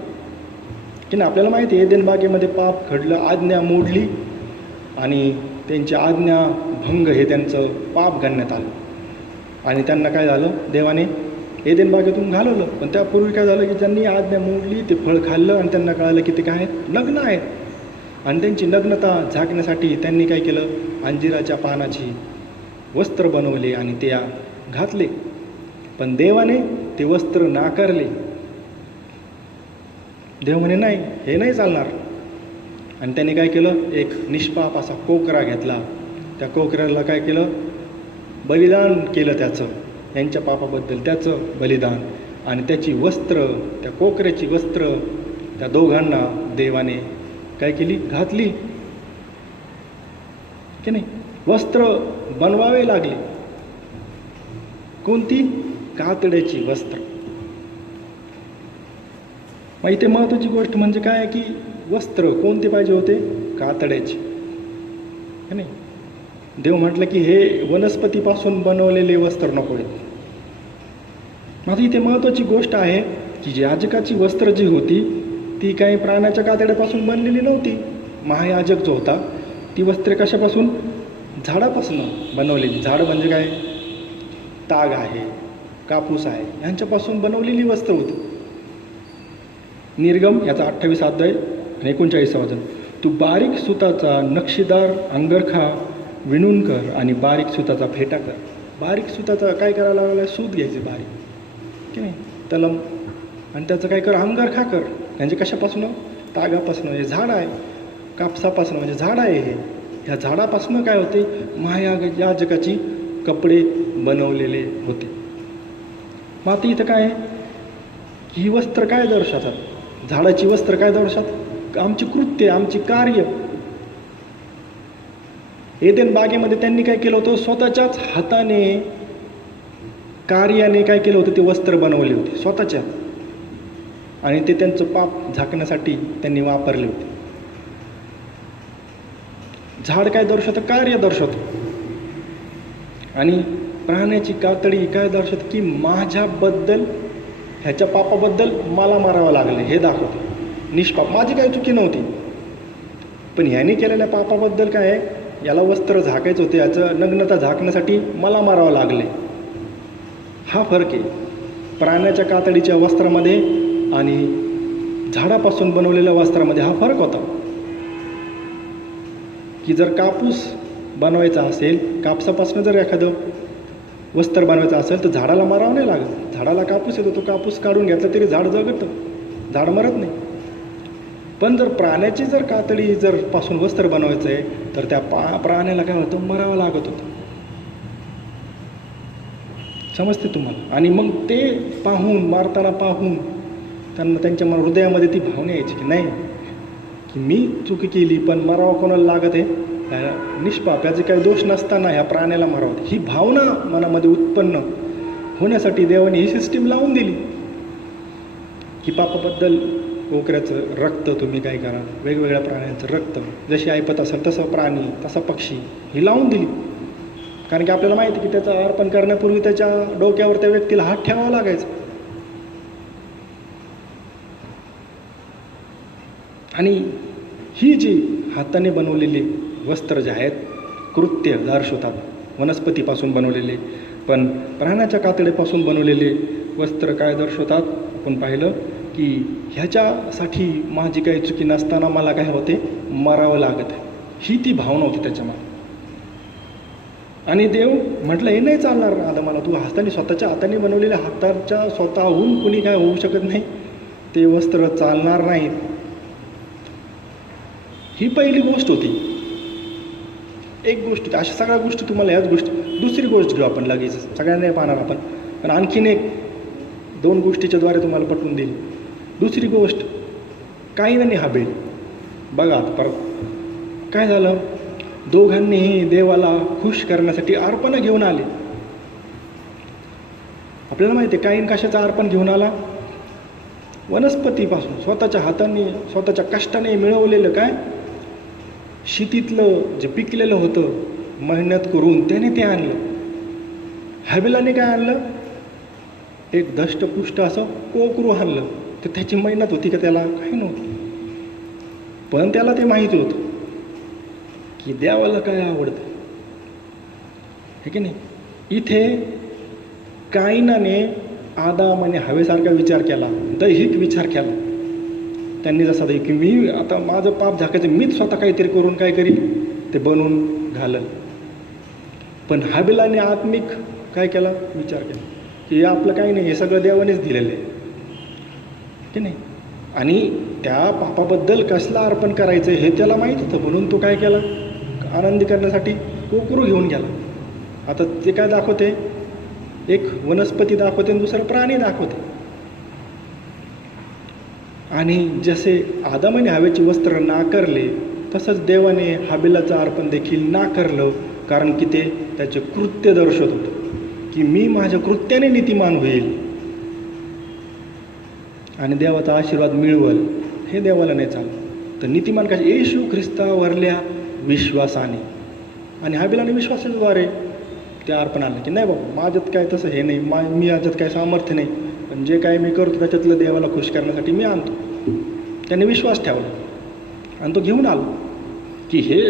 की ना, आपल्याला माहिती आहे एदेन बागेमध्ये पाप घडलं, आज्ञा मोडली आणि त्यांची आज्ञा भंग हे त्यांचं पाप गणण्यात आलं आणि त्यांना काय झालं, देवाने एदेन बागेतून घालवलं. पण त्यापूर्वी काय झालं की ज्यांनी आज्ञा मोडली ते फळ खाल्लं आणि त्यांना कळालं की ते काय आहेत, नग्न आहेत. आणि त्यांची नग्नता झाकण्यासाठी त्यांनी काय केलं, अंजिराच्या पानाची वस्त्र बनवले आणि ते घातले. पण देवाने ते वस्त्र नाकारले. देव म्हणे नाही, हे नाही चालणार. आणि त्याने काय केलं, एक निष्पाप असा कोकरा घेतला. त्या कोकऱ्याला काय केलं, बलिदान केलं त्याचं, यांच्या पापाबद्दल त्याचं बलिदान. आणि त्याची वस्त्र, त्या कोकऱ्याची वस्त्र त्या दोघांना देवाने काय केली, घातली की नाही. वस्त्र बनवावे लागले. कोणती? कातड्याची वस्त्र. मग इथे महत्त्वाची गोष्ट म्हणजे काय आहे की वस्त्र कोणते पाहिजे होते? कातड्याचे. नाही, देव म्हटलं की हे वनस्पतीपासून बनवलेले वस्त्र नको आहेत. माझी इथे महत्त्वाची गोष्ट आहे की याजकाची वस्त्र जी होती ती काही प्राण्याच्या कातड्यापासून बनलेली नव्हती. महायाजक जो होता ती वस्त्रे कशापासून? झाडापासून बनवलेली. झाड म्हणजे काय? ताग आहे, कापूस आहे, यांच्यापासून बनवलेली वस्त्र होती. निर्गम याचा 28 अध्याय आणि 39 वचन. तू बारीक सुताचा नक्षीदार अंगरखा विणून कर आणि बारीक सुताचा फेटा कर. बारीक सुताचा काय करायला लागला? सूत घ्यायचे बारीक की नाही, तलम, आणि त्याचं काय कर, अंगरखा कर. म्हणजे कशापासून? तागापासून. हे झाड आहे, कापसापासून म्हणजे झाड आहे हे. ह्या झाडापासून काय होते? महायाजकाची कपडे बनवलेले होते. मग आता इथं काय आहे, ही वस्त्र काय दर्शवतात? झाडाची वस्त्र काय दर्शवतात? आमची कृत्य, आमची कार्य. एदेन बागेमध्ये त्यांनी काय केलं होतं? स्वतःच्याच हाताने, कार्याने काय केलं होतं? ते वस्त्र बनवले होते स्वतःच्या, आणि ते त्यांचं पाप झाकण्यासाठी त्यांनी वापरले होते. झाड काय दर्शवतं? कार्य दर्शवतं. आणि प्राण्याची कातडी काय दर्शवतं? की माझ्याबद्दल, ह्याच्या पापाबद्दल मला मारावं लागले हे दाखवते. निष्पाप, माझी काही चुकी नव्हती, पण ह्याने केलेल्या पापाबद्दल काय आहे, याला वस्त्र झाकायचं होते, याचं नग्नता झाकण्यासाठी मला मारावं लागले. हा फरक आहे प्राण्याच्या कातडीच्या वस्त्रामध्ये आणि झाडापासून बनवलेल्या वस्त्रामध्ये. हा फरक होता की जर कापूस बनवायचा असेल, कापसापासून जर एखादं वस्त्र बनवायचं असेल तर झाडाला मारावं नाही लागत. झाडाला कापूस येतो, तो कापूस काढून घेतला तरी झाड जगतं, झाड मरत नाही. पण जर प्राण्याची जर कातडी जर पासून वस्त्र बनवायचं आहे तर त्या प्राण्याला काय होतं? मरावं लागत होतं. समजते तुम्हाला? आणि मग ते पाहून, मारताना पाहून त्यांना त्यांच्या हृदयामध्ये ती भावना यायची की नाही, की मी चुकी केली पण मरावं कोणाला लागत आहे? निष्पाप, याचे काही दोष नसताना ह्या प्राण्याला मारावं. ही भावना मनामध्ये उत्पन्न होण्यासाठी देवाने ही सिस्टीम लावून दिली की पापाबद्दल कोकऱ्याचं रक्त तुम्ही काय करा, वेगवेगळ्या प्राण्यांचं रक्त जशी ऐपत असेल तसं प्राणी, तसा पक्षी, ही लावून दिली. कारण की आपल्याला माहिती की त्याचं अर्पण करण्यापूर्वी त्याच्या डोक्यावर त्या व्यक्तीला हात ठेवावा लागायचा. आणि ही जी हाताने बनवलेली वस्त्र जे आहेत कृत्य दर्शवतात, वनस्पतीपासून बनवलेले. पण प्राण्याच्या कातडीपासून बनवलेले वस्त्र काय दर्शवतात? आपण पाहिलं की ह्याच्यासाठी माझी काही चुकी नसताना मला काय होते? मरावं लागत आहे. ही ती भावना होती त्याच्यामध्ये. आणि देव म्हटलं हे नाही चालणार आता मला, तू हाताने, स्वतःच्या हाताने बनवलेल्या, हाताच्या स्वतःहून कुणी काय होऊ शकत नाही, ते वस्त्र चालणार नाहीत. ही पहिली गोष्ट होती. एक गोष्ट, अशा सगळ्या गोष्टी तुम्हाला ह्याच गोष्टी. दुसरी गोष्ट घेऊ आपण लगेच, सगळ्यांना नाही पाहणार आपण, पण आणखीन एक 2 गोष्टीच्या द्वारे तुम्हाला पटवून दिली. दुसरी गोष्ट, काईन आणि हाबेल. बघा परत काय झालं, दोघांनीही देवाला खुश करण्यासाठी अर्पण घेऊन आले. आपल्याला माहिती आहे काईन कशाचं अर्पण घेऊन आला? वनस्पतीपासून स्वतःच्या हाताने स्वतःच्या कष्टाने मिळवलेलं काय शेतीतलं जे पिकलेलं होतं मेहनत करून त्याने ते आणलं. हॅबिलाने काय आणलं? एक दष्टपुष्ट असं कोकरू आणलं. तर त्याची मेहनत होती का? त्याला काही नव्हतं. पण त्याला ते माहिती होतं की देवाला काय आवडतं, हे की नाही. इथे काईनाने आदाम आणि हवेसारखा विचार केला, दैहिक विचार केला. त्यांनी जसा की मी आता माझं पाप झाकायचं, मीच स्वतः काहीतरी करून काय करील ते बनवून घालल. पण हॅबिलाने आत्मिक काय केला? विचार केला की हे आपलं काही नाही, हे सगळं देवानेच दिलेलं आहे, की नाही. आणि त्या पापाबद्दल कसला अर्पण करायचं हे त्याला माहीत होतं, म्हणून तो काय केला? आनंदी करण्यासाठी कोकरू घेऊन गेला. आता ते काय दाखवते? एक वनस्पती दाखवते आणि दुसरा प्राणी दाखवते. आणि जसे आदामाने हवेची वस्त्र नाकारले तसंच देवाने हाबिलाचं अर्पण देखील नाकारलं, कारण की ते त्याचे कृत्य दर्शवत होतं की मी माझ्या कृत्याने नीतिमान होईल आणि देवाचा आशीर्वाद मिळवल. हे देवाला नाही चाललं. तर नीतिमान कशा? येशू ख्रिस्तावरल्या विश्वासाने. आणि हाबिलाने विश्वासाद्वारे ते अर्पण आणलं की नाही बाबा माझ्यात काय तसं हे नाही, मी याच्यात काय सामर्थ्य नाही, पण जे काय मी करतो त्याच्यातलं देवाला खुश करण्यासाठी मी आणतो. त्याने विश्वास ठेवला आणि तो घेऊन आलो की हे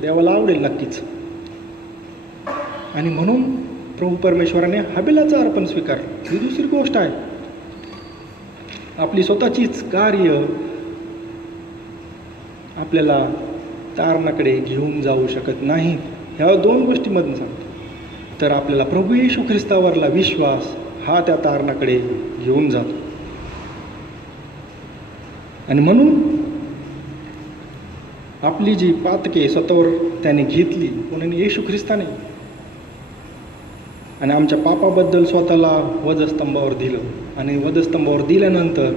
देवाला आवडेल नक्कीच. आणि म्हणून प्रभू परमेश्वराने हॅबिलाचं अर्पण स्वीकारलं. ही दुसरी गोष्ट आहे. आपली स्वतःचीच कार्य आपल्याला तारणाकडे घेऊन जाऊ शकत नाही. ह्या दोन गोष्टीमधून सांगतो. तर आपल्याला प्रभू येशू ख्रिस्तावरला विश्वास हा त्या तारणाकडे घेऊन जातो. आणि म्हणून आपली जी पातके स्वतःवर त्याने घेतली कोणाने? येशू ख्रिस्ताने. आणि आमच्या पापाबद्दल स्वतःला वधस्तंभावर दिलं. आणि वधस्तंभावर दिल्यानंतर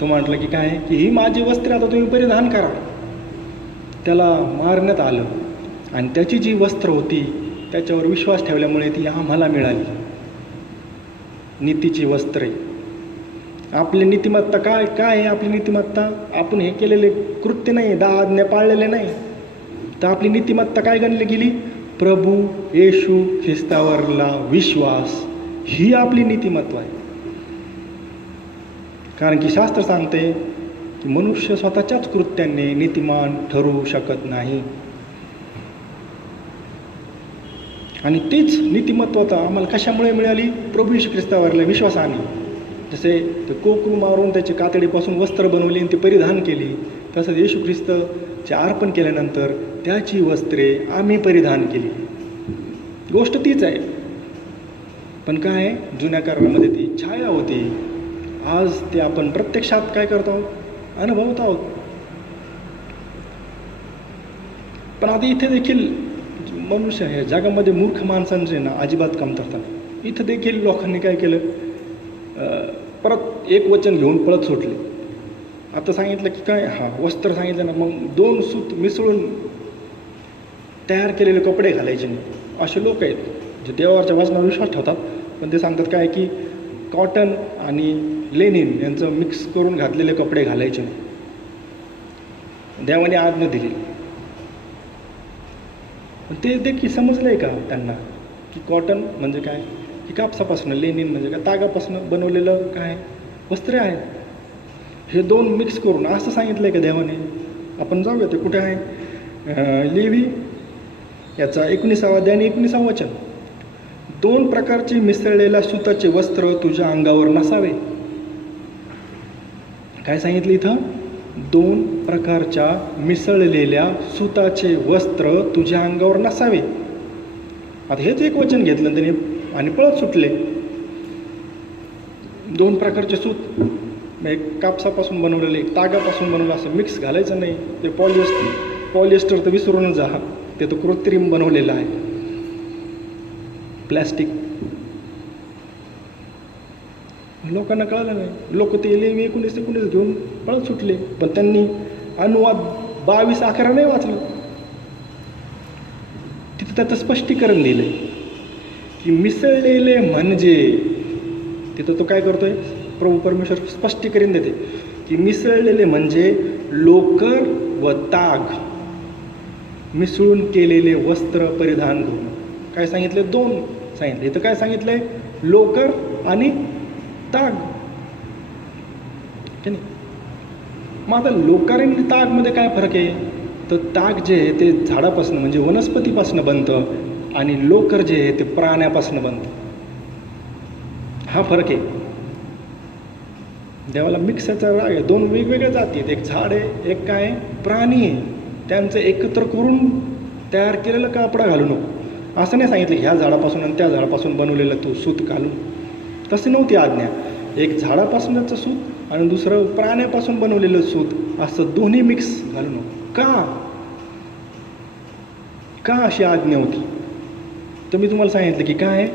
तो म्हटलं की काय की ही माझी वस्त्रे आता तुम्ही परिधान करा. त्याला मारण्यात आलं आणि त्याची जी वस्त्र होती त्याच्यावर विश्वास ठेवल्यामुळे ती आम्हाला मिळाली. नीतीची वस्त्रे. आपली नीतिमत्ता काय काय आहे? आपली नीतिमत्ता आपण हे केलेले कृत्य नाही, 10 आज्ञा पाळलेले नाही. तर आपली नीतिमत्ता काय गणली गेली? प्रभू येशू ख्रिस्तावरला विश्वास, ही आपली नीतिमत्व आहे. कारण की शास्त्र सांगते की मनुष्य स्वतःच्याच कृत्याने नीतिमान ठरू शकत नाही. आणि तीच नीतिमत्वता आम्हाला कशामुळे मिळाली? प्रभू येशू ख्रिस्तावरल्या विश्वासाने. जसे ते कोकरू मारून त्याची कातडीपासून वस्त्र बनवली आणि ते परिधान केली, तसंच येशू ख्रिस्तचे अर्पण केल्यानंतर त्याची वस्त्रे आम्ही परिधान केली. गोष्ट तीच आहे. पण काय आहे? जुन्या करारामध्ये ती छाया होती. आज ते आपण प्रत्यक्षात काय करतो आहोत? अनुभवत आहोत. पण आता इथे देखील मनुष्य आहे जगामध्ये मूर्ख माणसांचे ना अजिबात कमतरता नाही. इथं देखील लोकांनी काय केलं? परत एक वचन घेऊन पळत सुटले. आता सांगितलं की काय वस्त्र सांगितलं ना, मग 2 सूत मिसळून तयार केलेले कपडे घालायचे नाही. असे लोक आहेत जे देवावरच्या वचनावर विश्वास ठेवतात, पण ते सांगतात काय की कॉटन आणि लेनिन यांचं मिक्स करून घातलेले कपडे घालायचे नाही. देवाने आज्ञा दिली. ते देखील समजलं आहे का त्यांना की कॉटन म्हणजे काय? की कापसापासून, लेनिन म्हणजे काय? तागापासून बनवलेलं काय वस्त्रे आहेत. हे 2 मिक्स करून असं सांगितलं आहे का देवाने? आपण जाऊया ते कुठे आहे? लेवी याचा 19वा अध्याय आणि 19वा वचन. 2 प्रकारचे मिसळलेल्या सुताचे वस्त्र तुझ्या अंगावर नसावे. काय सांगितलं इथं? 2 प्रकारच्या मिसळलेल्या सुताचे वस्त्र तुझ्या अंगावर नसावे. आता हेच एक वचन घेतलं त्याने आणि पळत सुटले. 2 प्रकारचे सूत, एक कापसापासून बनवलेले, एक तागापासून बनवलं, असं मिक्स घालायचं नाही. ते पॉलिएस्टर तर विसरूनच जा, ते तर कृत्रिम बनवलेलं आहे, प्लॅस्टिक. लोकांना कळलं नाही. लोक ते लेवी 19 घेऊन पळत सुटले. पण त्यांनी अनुवाद 22:11 नाही वाचलं. तिथं त्याचं स्पष्टीकरण दिलं की मिसळलेले म्हणजे तिथं तो काय करतोय, प्रभू परमेश्वर स्पष्टीकरण देते की मिसळलेले म्हणजे लोकर व ताग मिसळून केलेले वस्त्र परिधान करून. काय सांगितले, दोन सांगितले. इथं काय सांगितलंय, लोकर आणि ताग. मग आता लोकर आणि तागमध्ये काय फरक आहे, तर ताग जे आहे ते झाडापासून म्हणजे वनस्पतीपासून बनतं आणि लोकर जे आहे ते प्राण्यापासून बनतं. हा फरक आहे. देवाला मिक्सचा राग आहे. दोन वेगवेगळ्या जाती आहेत, एक झाड आहे, एक काय प्राणी आहे. त्यांचं एकत्र करून तयार केलेलं कापडा घालू नको असं नाही सांगितलं. ह्या झाडापासून आणि त्या झाडापासून बनवलेलं तू सूत घालून, तशी नव्हती आज्ञा. एक झाडापासूनचं सूत आणि दुसरं प्राण्यापासून बनवलेलं सूत असं दोन्ही मिक्स घालू नको. का अशी आज्ञा होती, तर मी तुम्हाला सांगितलं की काय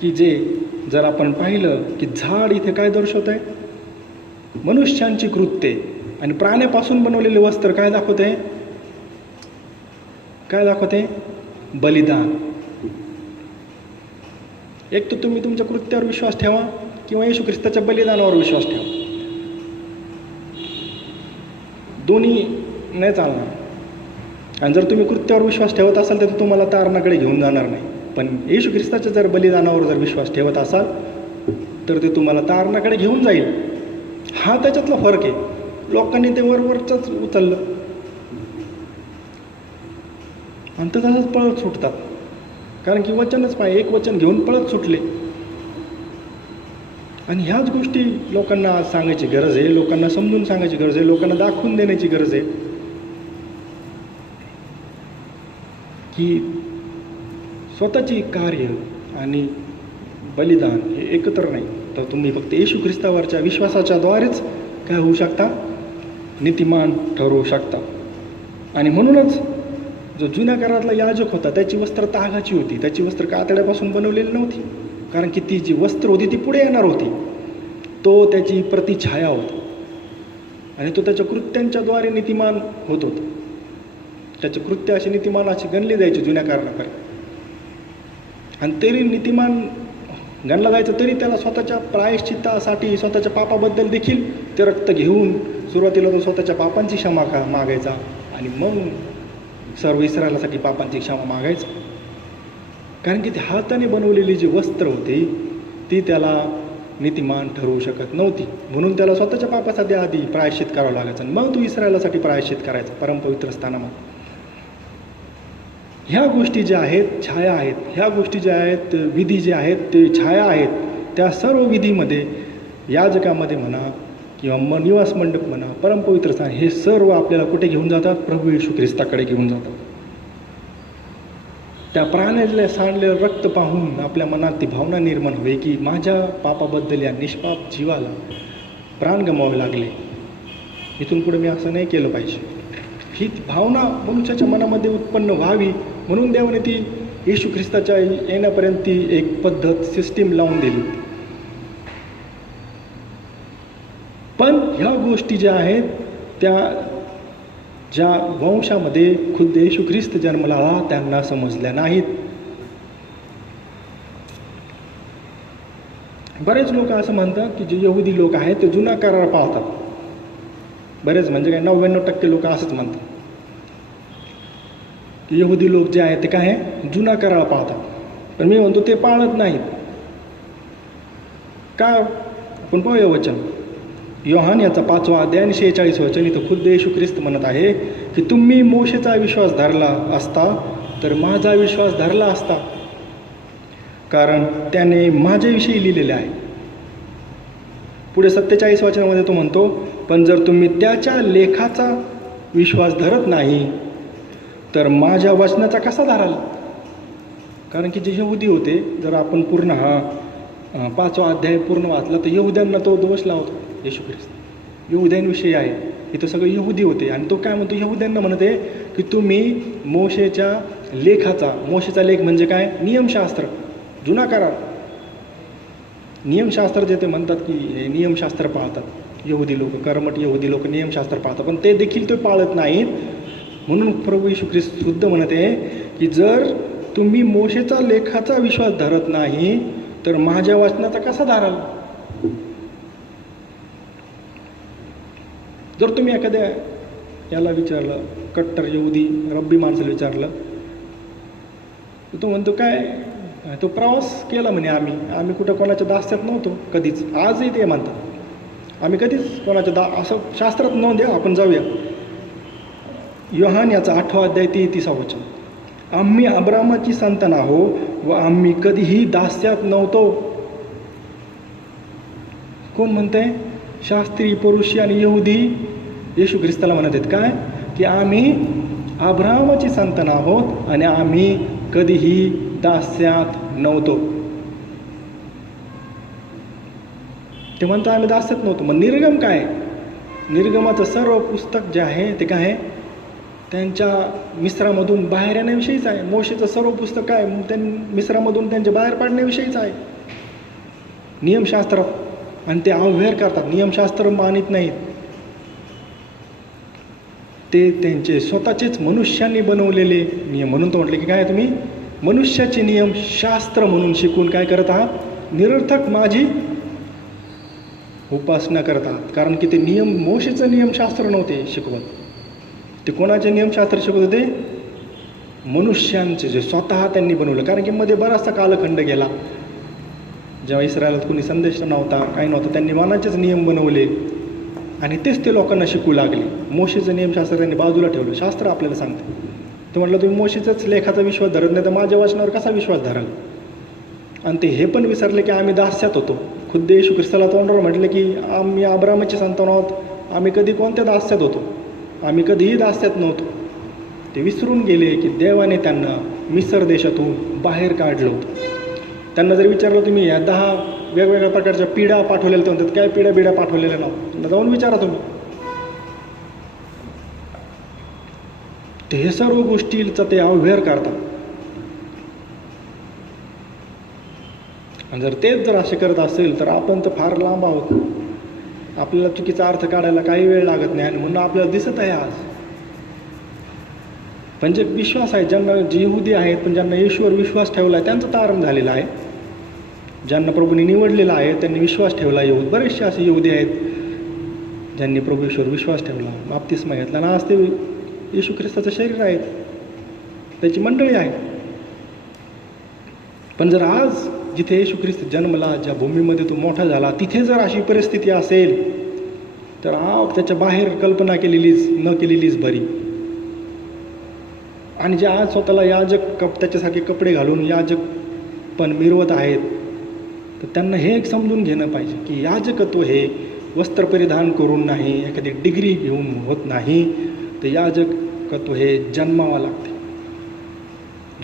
की जे जर आपण पाहिलं की झाड इथे काय दर्शवत आहे, मनुष्यांची कृत्ये, आणि प्राण्यापासून बनवलेले वस्त्र काय दाखवते, बलिदान. एक तर तुम्ही तुमच्या कृत्यावर विश्वास ठेवा किंवा येशू ख्रिस्ताच्या बलिदानावर विश्वास ठेवा. दोन्ही नाही चालणार. आणि जर तुम्ही कृत्यावर विश्वास ठेवत असाल तर तुम्हाला तारणाकडे घेऊन जाणार नाही. पण येशू ख्रिस्ताच्या जर बलिदानावर जर विश्वास ठेवत असाल तर ते तुम्हाला तारणाकडे घेऊन जाईल. हा त्याच्यातला फरक आहे. लोकांनी ते वरवरचंच उचललं आणि तर तसंच पळत सुटतात. कारण की वचनच पाहिजे, एक वचन घेऊन पळत सुटले. आणि ह्याच गोष्टी लोकांना सांगायची गरज आहे, लोकांना समजून सांगायची गरज आहे, लोकांना दाखवून देण्याची गरज आहे की स्वतःची कार्य आणि बलिदान हे एकत्र नाही. तर तुम्ही फक्त येशू ख्रिस्तावरच्या विश्वासाच्या द्वारेच काय होऊ शकता, नीतिमान ठरवू शकता. आणि म्हणूनच जो जुन्या काळातला याजक होता त्याची वस्त्र तागाची होती, त्याची वस्त्र कातड्यापासून बनवलेली नव्हती. कारण की ती जी वस्त्र होती ती पुढे येणार होती. तो त्याची प्रतिछाया होता आणि तो त्याच्या कृत्यांच्याद्वारे नीतिमान होत होता. त्याचे कृत्य अशी नीतिमान अशी गणली जायची जुन्या कारणाकडे. आणि तरी नीतिमान गणला जायचं तरी त्याला स्वतःच्या प्रायश्चित्तासाठी, स्वतःच्या पापाबद्दल देखील ते रक्त घेऊन सुरुवातीला तो स्वतःच्या पापांची क्षमा मागायचा आणि मग सर्व इस्रायलासाठी पापांची क्षमा मागायचं. कारण की ते हाताने बनवलेली जी वस्त्र होती ती त्याला नीतिमान ठरवू शकत नव्हती. म्हणून त्याला स्वतःच्या पापासाठी आधी प्रायश्चित करावं लागायचं आणि मग तो इस्रायलासाठी प्रायश्चित करायचा परमपवित्र स्थानामध्ये. ह्या गोष्टी ज्या आहेत छाया आहेत, ह्या गोष्टी ज्या आहेत विधी जे आहेत ते छाया आहेत. त्या सर्व विधीमध्ये याजकामध्ये म्हणा किंवा निवास मंडप म्हणा, परमपवित्र स्थान, हे सर्व आपल्याला कुठे घेऊन जातात, प्रभू येशू ख्रिस्ताकडे घेऊन जातात. त्या प्राण्याला सांडलेलं रक्त पाहून आपल्या मनात ती भावना निर्माण होईल की माझ्या पापाबद्दल या निष्पाप जीवाला प्राण गमावे लागले, इथून पुढे मी असं नाही केलं पाहिजे. ही भावना मनुष्याच्या मनामध्ये उत्पन्न व्हावी म्हणून देवाने ती येशू ख्रिस्ताच्या येण्यापर्यंत ती एक पद्धत, सिस्टीम लावून दिली. पण ह्या गोष्टी ज्या आहेत त्या ज्या वंशामध्ये खुद्द येशू ख्रिस्त जन्मला आला त्यांना समजल्या नाहीत. बरेच लोक असं म्हणतात की जे यहुदी लोक आहेत ते जुना करार पाळतात. बरेच म्हणजे काय 99% लोक असंच म्हणतात की यहुदी लोक जे आहेत ते काय आहे, जुना करार पाळतात. पण मी म्हणतो ते पाळत नाहीत. का? आपण पाहूया वचन. योहान याचा 5वा अध्याय आणि 46 वचन. इथं खुद्द येशू ख्रिस्त म्हणत आहे की तुम्ही मोशेचा विश्वास धरला असता तर माझा विश्वास धरला असता, कारण त्याने माझ्याविषयी लिहिलेले आहे. पुढे 47 वचनामध्ये तो म्हणतो पण जर तुम्ही त्याच्या लेखाचा विश्वास धरत नाही तर माझ्या वचनाचा कसा धराल. कारण की जे यहुदी होते, जर आपण पूर्ण हा 5वा अध्याय पूर्ण वाचला तर यहुद्यांना तो दोष लावतो येशू ख्रिस्त. यहुद्यांविषयी आहे, इथं सगळे यहुदी होते आणि तो काय म्हणतो, यहुद्यांना म्हणत आहे की तुम्ही मोशेच्या लेखाचा, मोशेचा लेख म्हणजे काय, नियमशास्त्र, जुना करार, नियमशास्त्र जे ते म्हणतात की हे नियमशास्त्र पाळतात यहुदी लोक, कर्मठ यहुदी लोक नियमशास्त्र पाळतात, पण ते देखील ते पाळत नाहीत. म्हणून प्रभू येशू ख्रिस्त शुद्ध म्हणत आहे की जर तुम्ही मोशेचा लेखाचा विश्वास धरत नाही तर माझ्या वचनाचा कसा धराल. जर तुम्ही एखाद्या याला विचारलं, कट्टर यहुदी रब्बी माणसाला विचारलं, तो म्हणतो काय, तो प्रवास केला म्हणे आम्ही कुठं कोणाच्या दास्यात नव्हतो कधीच. आजही ते म्हणतात आम्ही कधीच कोणाच्या असं शास्त्रात नोंद आहे. आपण जाऊया योहान याचा 8वा अध्याय 33वा वचन. आम्ही अब्रामाची संतान आहो व आम्ही कधीही दास्यात नव्हतो. कोण म्हणतंय? शास्त्री, पुरुषी आणि यहुदी येशू ख्रिस्ताला म्हणत आहेत काय, की आम्ही अब्रामाची संतान आहोत आणि आम्ही कधीही दास्यात नव्हतो. ते म्हणतात आम्ही दास्यात नव्हतो. मग निर्गम काय? निर्गमाचं सर्व पुस्तक जे आहे ते काय आहे? त्यांच्या मिस्रामधून बाहेर येण्याविषयीच आहे. मोशेचं सर्व पुस्तक काय? मिस्रामधून त्यांच्या बाहेर पाडण्याविषयीच आहे. नियमशास्त्र, आणि ते अव्यवहार करतात, नियमशास्त्र मानित नाहीत. ते त्यांचे स्वतःचेच मनुष्यांनी बनवलेले नियम. म्हणून तो म्हटले की काय, तुम्ही मनुष्याचे नियम शास्त्र म्हणून शिकून काय करत आहात? निरर्थक माझी उपासना करत आहात. कारण की ते नियम मोशेचं नियमशास्त्र नव्हते शिकवत. ते कोणाचे नियमशास्त्र शिकवत होते? मनुष्यांचे, जे स्वतः त्यांनी बनवलं. कारण की मध्ये बराचसा कालखंड गेला जेव्हा इस्रायलात कोणी संदेश नव्हता, काही नव्हतं, त्यांनी मनाचेच नियम बनवले आणि तेच ते लोकांना शिकू लागले. मोशेचं नियमशास्त्र त्यांनी बाजूला ठेवलं. शास्त्र आपल्याला सांगते. तर म्हटलं तुम्ही मोशेच्याच लेखाचा विश्वास धरत नाही तर माझ्या वचनावर कसा विश्वास धराल? आणि ते हे पण विसरले की आम्ही दास्यात होतो. खुद्द येशू ख्रिस्ताला तोंडावर म्हटलं की आम्ही अब्रामाची संतान आहोत, आम्ही कधी कोणत्या दास्यात होतो? आम्ही कधीही दास्यात नव्हतो. ते विसरून गेले की देवाने त्यांना मिस्र देशातून बाहेर काढलं होतं. त्यांना जर विचारलं तुम्ही या 10 वेगवेगळ्या प्रकारच्या पिढ्या पाठवलेल्या, तर म्हणतात काय पिढ्या पाठवलेल्या नाव, जाऊन विचारा तुम्ही. ते हे सर्व गोष्टीचा ते अव्यवहार करतात. आणि जर तेच जर असे करत असेल तर आपण तर फार लांब आहोत. आपल्याला चुकीचा अर्थ काढायला काही वेळ लागत नाही आणि म्हणून आपल्याला दिसत आहे आज. पण जे विश्वास आहे, ज्यांना जे यहुदी आहेत पण ज्यांना येशूवर विश्वास ठेवला आहे त्यांचं तारण झालेलं आहे. ज्यांना प्रभूने निवडलेलं आहे त्यांनी विश्वास ठेवला. बरेचसे असे यहुदी आहेत ज्यांनी प्रभू येशूवर विश्वास ठेवला, बाप्तिस्मा घेतला आणि आज ते येशू ख्रिस्ताचं शरीर आहेत, त्याची मंडळी आहे. पण जर आज जिथे येशू ख्रिस्त जन्मला, ज्या भूमीमध्ये तो मोठा झाला, तिथे जर अशी परिस्थिती असेल तर त्याच्या बाहेर कल्पना न केलेलीच बरी. आणि जे आज स्वतःला याजक त्याच्यासारखे कपडे घालून याजक पण मिरवत आहेत, तर त्यांना हे एक समजून घेणं पाहिजे की याजकत्व हे वस्त्र परिधान करून नाही, एखादी डिग्री घेऊन होत नाही, तर याजकत्व हे जन्मावं लागते.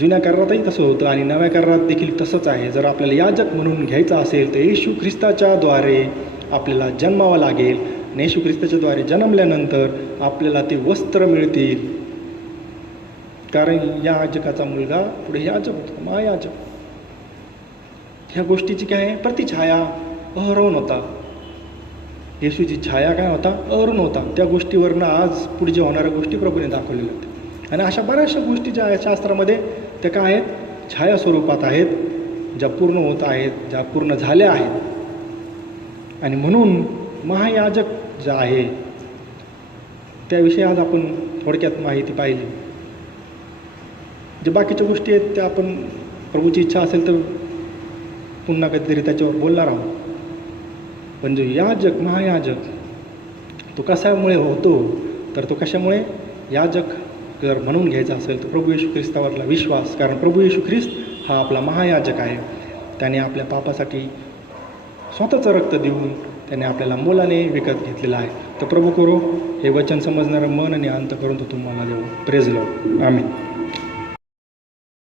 जुन्या करारातही तसं होतं आणि नव्या करारात देखील तसंच आहे. जर आपल्याला याजक म्हणून घ्यायचं असेल तर येशू ख्रिस्ताच्या द्वारे आपल्याला जन्मावं लागेल. आणि येशू ख्रिस्ताच्या द्वारे जन्मल्यानंतर आपल्याला ते वस्त्र मिळतील. कारण याजकाचा मुलगा पुढे याजक होता, महायाजक. ह्या गोष्टीची काय आहे? प्रतिछाया अहरोन होता. येशूची छाया काय होता? अहरोन होता. त्या गोष्टीवरनं आज पुढे जे होणाऱ्या गोष्टी प्रभूने दाखवलेल्या होत्या. आणि अशा बऱ्याचशा गोष्टी ज्या आहेत शास्त्रामध्ये त्या काय आहेत? छाया स्वरूपात आहेत, ज्या पूर्ण होत आहेत, ज्या पूर्ण झाल्या आहेत. आणि म्हणून महायाजक जे आहे त्याविषयी आज आपण थोडक्यात माहिती पाहिली. जे बाकीच्या गोष्टी आहेत त्या आपण प्रभूची इच्छा असेल तर पुन्हा कधीतरी त्याच्यावर बोलणार आहोत. पण जो याजक, महायाजक, तो कशामुळे होतो? तर तो कशामुळे? याजक जर म्हणून घ्यायचा असेल तर प्रभू येशू ख्रिस्तावरला विश्वास. कारण प्रभू येशू ख्रिस्त हा आपला महायाजक आहे. त्याने आपल्या पापासाठी स्वतःचं रक्त देऊन त्याने आपल्याला मोलाने विकत घेतलेला आहे. तर प्रभू करो हे वचन समजणारं मन आणि अंत करून तो तुम्हाला देऊ. Praise Lord. आमेन.